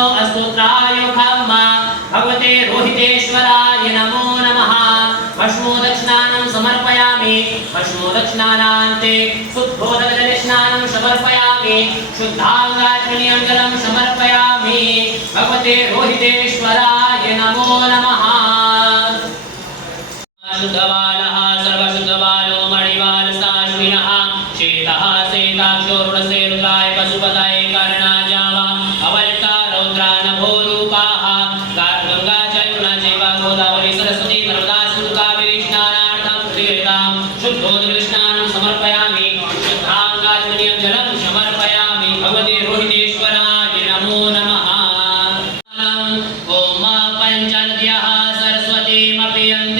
No अस्तोत्राय ब्रह्म। भगवते रोहितेश्वराय नमो नमः। पशुो समर्पयामि। पशुो शुद्धोदकजलस्नानं समर्पयामि। शुद्धाङ्गाचलीयं जलं समर्पयामि। भगवते रोहितेश्वराय नमो नमः। शुद्धबालः, सर्वशुद्धबालो मणिबालसाश्विनः शेतः शेताक्षोरुणसेरुताय पशुपताय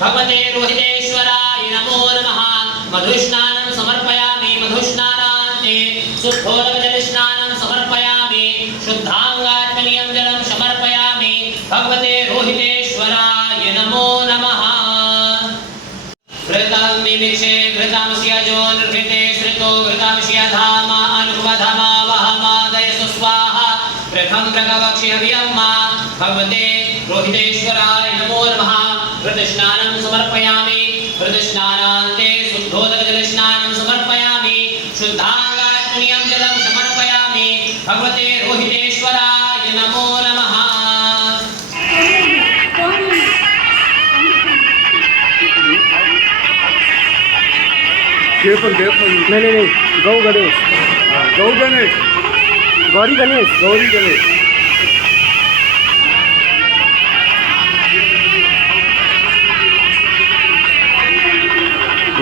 भगवते रोहितेश्वराय नमो नमः। मधुस्नानं समर्पयामि, मधुस्नानान्ते। शुद्धोदकजलस्नानं समर्पयामि शुद्धाङ्गात्मनीयं जलं समर्पयामि, भगवते रोहितेश्वराय नमो नमः। घृतं मिमिषे घृतमस्य जोर्घृते श्रितो घृतमस्य धाम प्रगवक्ष्यभियम्मा भगवते रोहितेश्वराय नमो नमः। समर्पयामि। शुद्धोदकजलस्नानं समर्पयामि। शुद्धाङ्गात्मनीयं जलं समर्पयामि। भगवते रोहितेश्वराय नमो नमः। नहीं नहीं नहीं। गौ गणेश। गौ गणेश। गौरी गणेश। गौरी गणेश।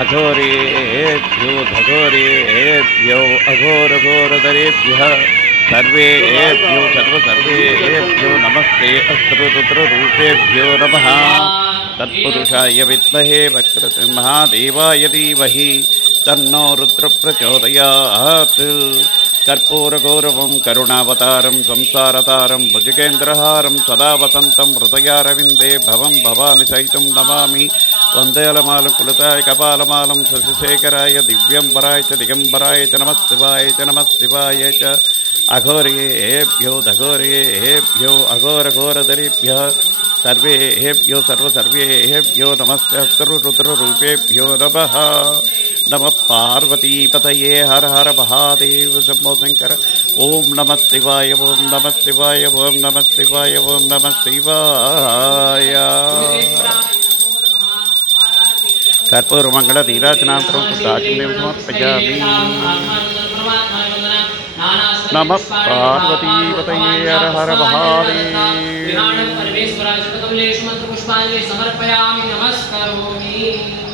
अघोरेभ्यो धघोरेभ्यो अघोरघोरधरेभ्यः सर्वेभ्यो सर्वसर्वेभ्यो नमस्ते अस्त्ररुद्ररूपेभ्यो नमः तत्पुरुषाय विद्महे वक्रसिंहादेवाय धीमहि तन्नो रुद्रप्रचोदयात् कर्पूरगौरवं करुणावतारं संसारतारं भुजगेन्द्रहारं सदा वसन्तं हृदयारविन्दे भवं भवानि सहितं नमामि वन्देलमालकुलताय कपालमालं शशिशेखराय दिव्यम्बराय च दिगम्बराय च नमः शिवाय च नमः शिवाय च अघोरेभ्यो दघोरेभ्यो अघोरघोरधरेभ्यः सर्वेभ्यो सर्वसर्वेभ्यो नमस्ते रुद्ररूपेभ्यो नमः नमः पार्वतीपतये हर हर महादेव शम्भो शङ्कर ॐ नमः शिवाय ॐ नमः शिवाय ॐ नमः शिवाय ॐ नमः शिवाय। कर्पूरमङ्गलधीराजनान्तरं सुदाचिन्यं समर्पयामि। नमः पार्वतीपतये हर हर महादेव समर्पयामि, नमस्करोमि।